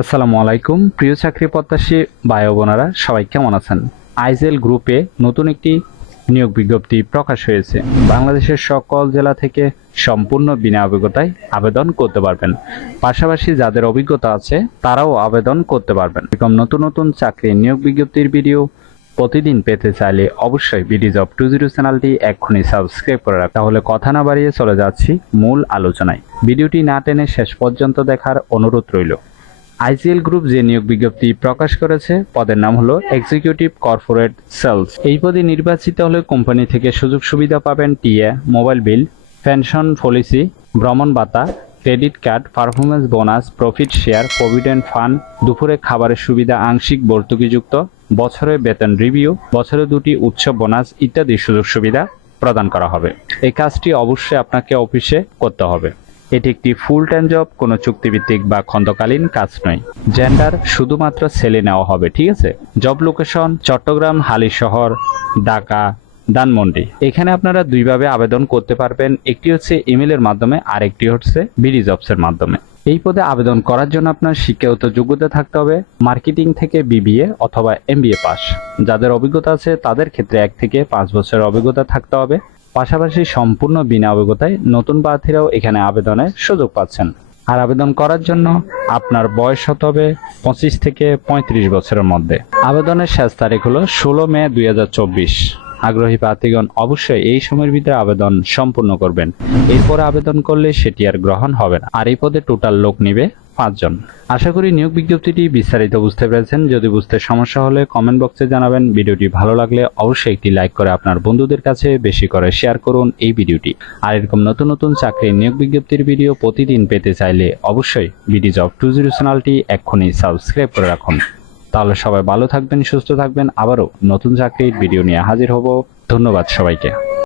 আসসালামু আলাইকুম। প্রিয় চাকরি প্রত্যাশী ও বোনেরা, সবাই কেমন আছেন? আইজেল গ্রুপে নতুন একটি নিয়োগ বিজ্ঞপ্তি প্রকাশ হয়েছে। বাংলাদেশের সকল জেলা থেকে সম্পূর্ণ বিনা অভিজ্ঞতায় আবেদন করতে পারবেন। পাশাপাশি যাদের অভিজ্ঞতা আছে, তারাও আবেদন করতে পারবেন। এরকম নতুন নতুন চাকরি নিয়োগ বিজ্ঞপ্তির ভিডিও প্রতিদিন পেতে চাইলে অবশ্যই বিডি জব টু জিরো চ্যানেলটি এক্ষুনি সাবস্ক্রাইব করে রাখ তাহলে কথা না বাড়িয়ে চলে যাচ্ছি মূল আলোচনায়। ভিডিওটি না টেনে শেষ পর্যন্ত দেখার অনুরোধ রইল। আইজিএল গ্রুপ যে নিয়োগ বিজ্ঞপ্তি প্রকাশ করেছে, পদের নাম হলো এক্সিকিউটিভ কর্পোরেট সেলস এই পদে নির্বাচিত হলে কোম্পানি থেকে সুযোগ সুবিধা পাবেন TA, mobile bill, pension policy, ভ্রমণ ভাতা, credit card performance bonus, profit share provident fund, দুপুরে খাবারের সুবিধা, আংশিক ভর্তুকিযুক্ত, বছরে বেতন রিভিউ, বছরে দুটি উৎসব বোনাস ইত্যাদি সুযোগ সুবিধা প্রদান করা হবে। এই কাজটি অবশ্যই আপনাকে অফিসে করতে হবে। এটি একটি ফুল টাইম জব কোনো চুক্তিভিত্তিক বা খন্দকালীন কাজ নয়। জেন্ডার শুধুমাত্র ছেলে নেওয়া হবে, ঠিক আছে? জব লোকেশন চট্টগ্রাম হালি শহর ঢাকা, ধানমন্ডি। এখানে আপনারা দুইভাবে আবেদন করতে পারবেন। একটি হচ্ছে ইমেলের মাধ্যমে আর একটি হচ্ছে বিডি জবসের মাধ্যমে। এই পদে আবেদন করার জন্য আপনার শিক্ষাগত যোগ্যতা থাকতে হবে, মার্কেটিং থেকে বিবিএ অথবা এমবিএ পাস যাদের অভিজ্ঞতা আছে, তাদের ক্ষেত্রে এক থেকে পাঁচ বছরের অভিজ্ঞতা থাকতে হবে। পাশাপাশি সম্পূর্ণ বিনা অভিজ্ঞতায় নতুন প্রার্থীরাও এখানে আবেদনের সুযোগ পাচ্ছেন। আর আবেদন করার জন্য আপনার বয়স হতে হবে পঁচিশ থেকে পঁয়ত্রিশ বছরের মধ্যে। আবেদনের শেষ তারিখ হলো ষোলো মে দুই হাজার চব্বিশ। আগ্রহী প্রার্থীগণ অবশ্যই এই সময়ের ভিতরে আবেদন সম্পূর্ণ করবেন। এরপর আবেদন করলে সেটি আর গ্রহণ হবে না। আর এই পদে টোটাল লোক নিবে পাঁচজন। আশা করি নিয়োগ বিজ্ঞপ্তিটি বিস্তারিত বুঝতে পেরেছেন। যদি বুঝতে সমস্যা হলে কমেন্ট বক্সে জানাবেন। ভিডিওটি ভালো লাগলে অবশ্যই একটি লাইক করে আপনার বন্ধুদের কাছে বেশি করে শেয়ার করুন এই ভিডিওটি। আর এরকম নতুন নতুন চাকরির নিয়োগ বিজ্ঞপ্তির ভিডিও প্রতিদিন পেতে চাইলে অবশ্যই বিডি জব টু জিরো চ্যানেলটি এক্ষুনি সাবস্ক্রাইব করে রাখুন। তাহলে সবাই ভালো থাকবেন, সুস্থ থাকবেন। আবারও নতুন চাকরির ভিডিও নিয়ে হাজির হব। ধন্যবাদ সবাইকে।